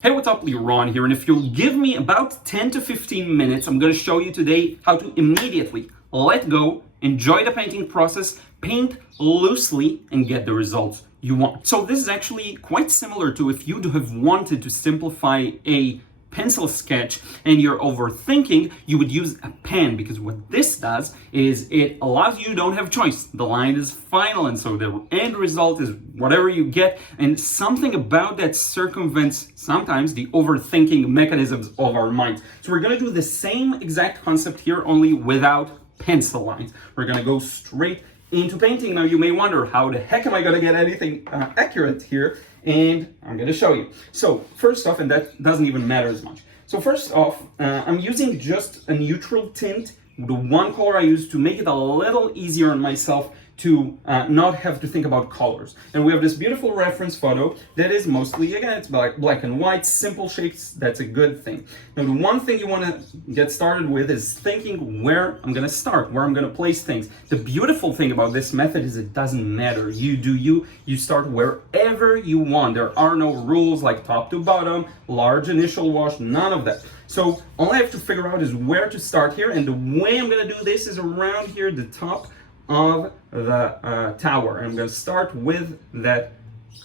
Hey, what's up, Liron here, and if you'll give me about 10 to 15 minutes, I'm going to show you today how to immediately let go, enjoy the painting process, paint loosely, and get the results you want. So this is actually quite similar to if you'd have wanted to simplify a pencil sketch and you're overthinking, you would use a pen, because what this does is it allows you don't have choice. The line is final, and so the end result is whatever you get, and something about that circumvents sometimes the overthinking mechanisms of our minds. So we're going to do the same exact concept here, only without pencil lines. We're going to go straight into painting. Now you may wonder, how the heck am I going to get anything accurate here? And I'm going to show you. So first off, and that doesn't even matter as much. So first off, I'm using just a neutral tint, the one color I use to make it a little easier on myself to not have to think about colors. And we have this beautiful reference photo that is mostly, again, it's black and white, simple shapes. That's a good thing. Now, the one thing you want to get started with is thinking where I'm going to start, where I'm going to place things. The beautiful thing about this method is it doesn't matter. You do you start wherever you want. There are no rules like top to bottom, large initial wash, none of that. So all I have to figure out is where to start here. And the way I'm going to do this is around here, the top of the tower. I'm going to start with that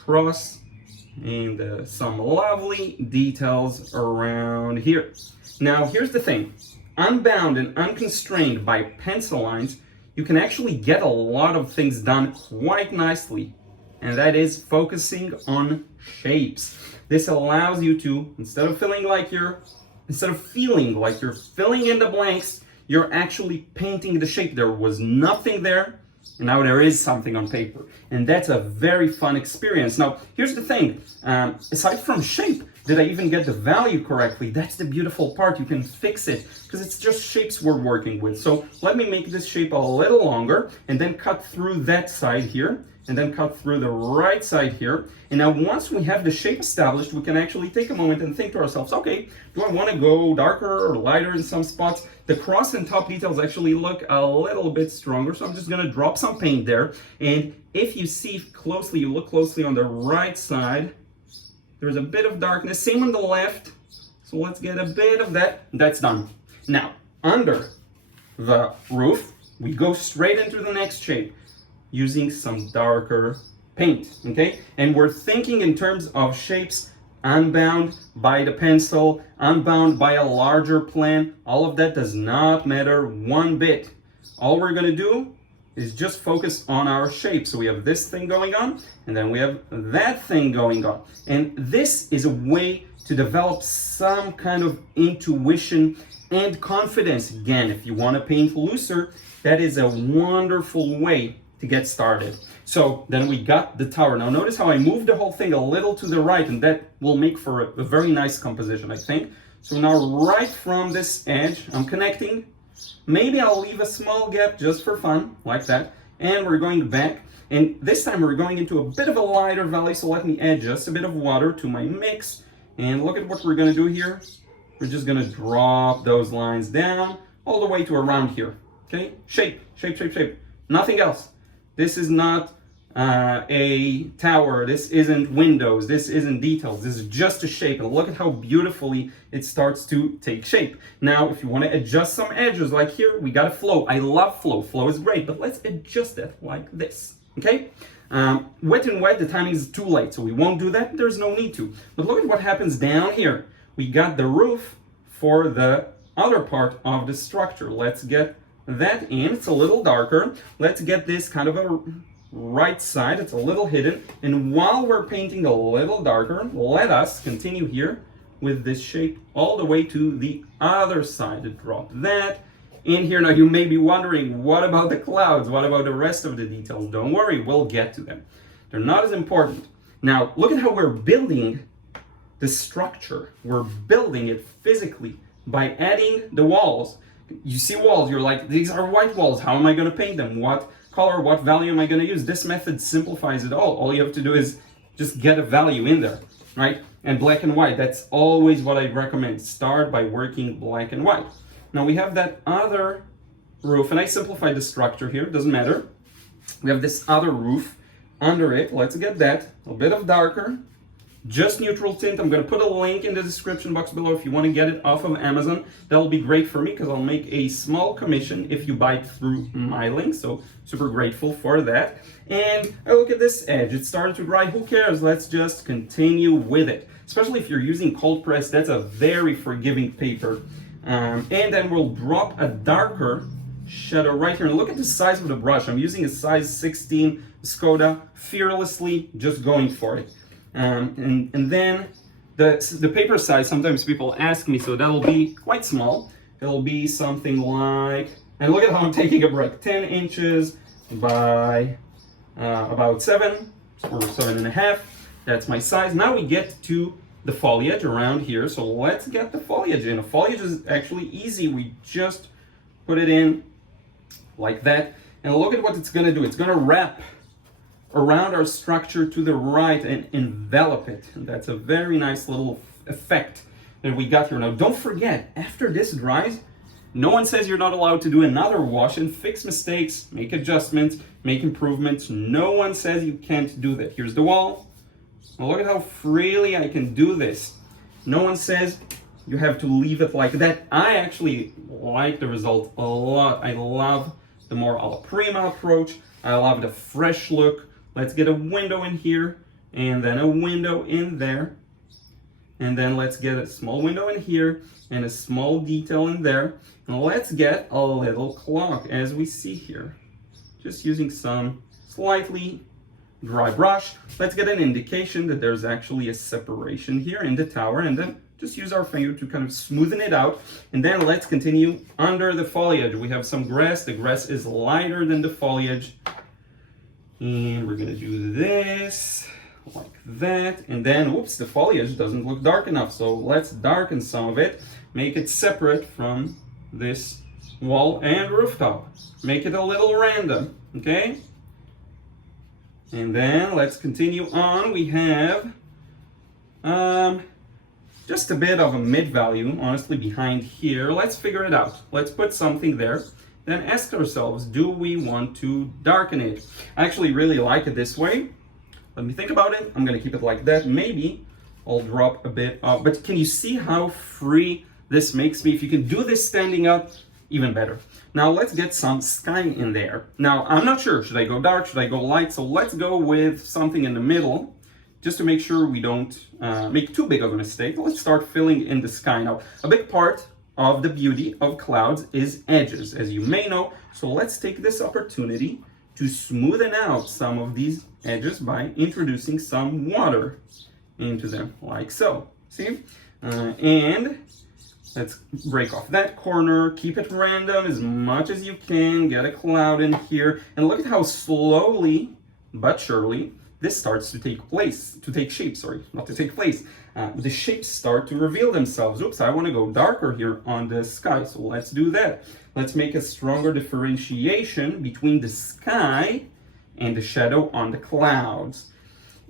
cross and some lovely details around here. Now here's the thing, unbound and unconstrained by pencil lines, you can actually get a lot of things done quite nicely, and that is focusing on shapes. This allows you to, instead of feeling like you're filling in the blanks, you're actually painting the shape. There was nothing there, and now there is something on paper. And that's a very fun experience. Now, here's the thing. Aside from shape, did I even get the value correctly? That's the beautiful part. You can fix it, because it's just shapes we're working with. So let me make this shape a little longer, and then cut through that side here, and then cut through the right side here. And now once we have the shape established, we can actually take a moment and think to ourselves, okay, do I want to go darker or lighter in some spots? The cross and top details actually look a little bit stronger, so I'm just going to drop some paint there. And if you see closely, you look closely on the right side, there's a bit of darkness, same on the left. So let's get a bit of that. That's done. Now, under the roof, we go straight into the next shape, using some darker paint, okay? And we're thinking in terms of shapes unbound by the pencil, unbound by a larger plan. All of that does not matter one bit. All we're gonna do is just focus on our shape. So we have this thing going on, and then we have that thing going on. And this is a way to develop some kind of intuition and confidence. Again, if you wanna paint looser, that is a wonderful way to get started. So then we got the tower. Now notice how I moved the whole thing a little to the right, and that will make for a very nice composition, I think. So now right from this edge, I'm connecting. Maybe I'll leave a small gap just for fun, like that. And we're going back. And this time we're going into a bit of a lighter valley, so let me add just a bit of water to my mix. And look at what we're gonna do here. We're just gonna drop those lines down all the way to around here, okay? Shape, shape, shape, shape, nothing else. This is not a tower, this isn't windows, this isn't details, this is just a shape. And look at how beautifully it starts to take shape. Now, if you want to adjust some edges, like here, we got a flow. I love flow, flow is great, but let's adjust it like this, okay? Wet and wet, the timing is too late, so we won't do that, there's no need to. But look at what happens down here. We got the roof for the other part of the structure. Let's get that in. It's a little darker. Let's get this kind of a right side. It's a little hidden. And while we're painting a little darker, let us continue here with this shape all the way to the other side. Drop that in here. Now you may be wondering, what about the clouds? What about the rest of the details? Don't worry, we'll get to them. They're not as important. Now look at how we're building the structure. We're building it physically by adding the walls. You see walls, you're like, these are white walls, how am I going to paint them? What color, what value am I going to use? This method simplifies it all. All you have to do is just get a value in there, right? And black and white, that's always what I recommend. Start by working black and white. Now we have that other roof, and I simplified the structure here, doesn't matter. We have this other roof under it. Let's get that, a bit of darker. just neutral tint. I'm going to put a link in the description box below if you want to get it off of Amazon. That'll be great for me because I'll make a small commission if you buy it through my link. So super grateful for that. And I look at this edge. It started to dry. Who cares? Let's just continue with it. Especially if you're using cold press, that's a very forgiving paper. And then we'll drop a darker shadow right here. And look at the size of the brush. I'm using a size 16 Escoda, fearlessly just going for it. And then the paper size, sometimes people ask me, so that'll be quite small. It'll be something like, and look at how I'm taking a break, 10 inches by about 7 or 7.5. That's my size. Now we get to the foliage around here. So let's get the foliage in. The foliage is actually easy. We just put it in like that. And look at what it's going to do. It's going to wrap around our structure to the right and envelop it. And that's a very nice little effect that we got here. Now, don't forget, after this dries, no one says you're not allowed to do another wash and fix mistakes, make adjustments, make improvements. No one says you can't do that. Here's the wall. Now look at how freely I can do this. No one says you have to leave it like that. I actually like the result a lot. I love the more alla prima approach. I love the fresh look. Let's get a window in here, and then a window in there. And then let's get a small window in here, and a small detail in there. And let's get a little clock, as we see here. Just using some slightly dry brush. Let's get an indication that there's actually a separation here in the tower, and then just use our finger to kind of smoothen it out. And then let's continue under the foliage. We have some grass. The grass is lighter than the foliage. And we're gonna do this like that. And then, whoops, the foliage doesn't look dark enough. So let's darken some of it, make it separate from this wall and rooftop. Make it a little random, okay? And then let's continue on. We have just a bit of a mid value, honestly, behind here. Let's figure it out. Let's put something there. Then ask ourselves, do we want to darken it? I actually really like it this way. Let me think about it. I'm gonna keep it like that. Maybe I'll drop a bit off, but can you see how free this makes me? If you can do this standing up, even better. Now let's get some sky in there. Now I'm not sure, should I go dark, should I go light? So let's go with something in the middle, just to make sure we don't make too big of a mistake. Let's start filling in the sky. Now, a big part of the beauty of clouds is edges, as you may know. So let's take this opportunity to smoothen out some of these edges by introducing some water into them, like so. See? And let's break off that corner, keep it random as much as you can, get a cloud in here, and look at how slowly but surely this starts to take shape, not to take place. The shapes start to reveal themselves. Oops, I want to go darker here on the sky, so let's do that. Let's make a stronger differentiation between the sky and the shadow on the clouds.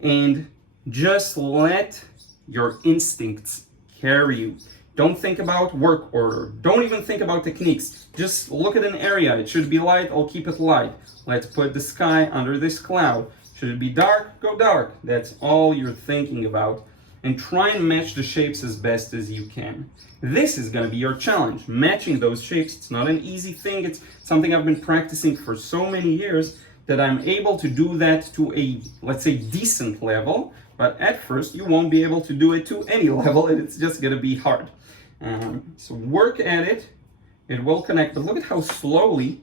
And just let your instincts carry you. Don't think about work order. Don't even think about techniques. Just look at an area. It should be light, I'll keep it light. Let's put the sky under this cloud. Should it be dark? Go dark. That's all you're thinking about. And try and match the shapes as best as you can. This is going to be your challenge. Matching those shapes. It's not an easy thing. It's something I've been practicing for so many years that I'm able to do that to a, let's say, decent level. But at first, you won't be able to do it to any level, and it's just going to be hard. So work at it. It will connect. But look at how slowly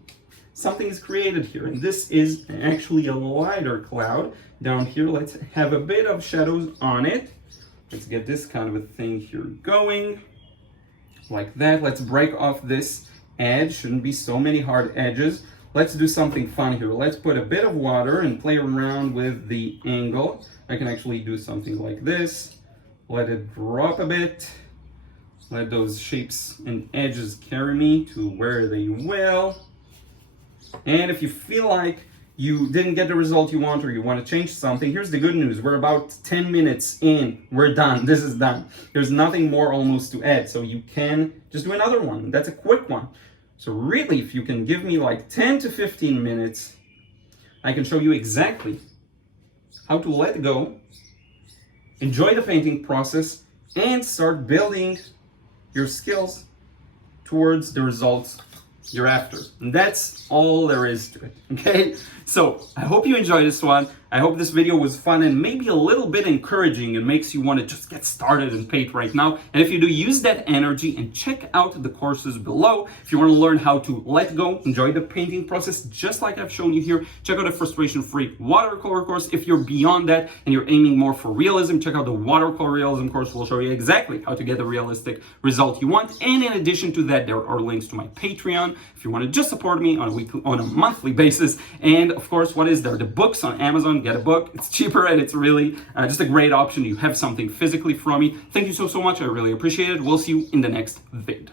something is created here. And this is actually a lighter cloud. Down here, let's have a bit of shadows on it. Let's get this kind of a thing here going. Like that. Let's break off this edge. Shouldn't be so many hard edges. Let's do something fun here. Let's put a bit of water and play around with the angle. I can actually do something like this. Let it drop a bit. Let those shapes and edges carry me to where they will. And if you feel like you didn't get the result you want or you want to change something, here's the good news. We're about 10 minutes in. We're done. This is done. There's nothing more almost to add. So you can just do another one. That's a quick one. So really, if you can give me like 10 to 15 minutes, I can show you exactly how to let go enjoy the painting process, and start building your skills towards the results you're after. And that's all there is to it, okay? So I hope you enjoyed this one. I hope this video was fun and maybe a little bit encouraging and makes you want to just get started and paint right now. And if you do, use that energy and check out the courses below. If you want to learn how to let go, enjoy the painting process just like I've shown you here, check out a frustration-free watercolor course. If you're beyond that and you're aiming more for realism, check out the watercolor realism course. We'll show you exactly how to get the realistic result you want. And in addition to that, there are links to my Patreon if you want to just support me on a monthly basis. And of course, what is there? The books on Amazon. Get a book. It's cheaper and it's really just a great option. You have something physically from me. Thank you so much. I really appreciate it. We'll see you in the next vid.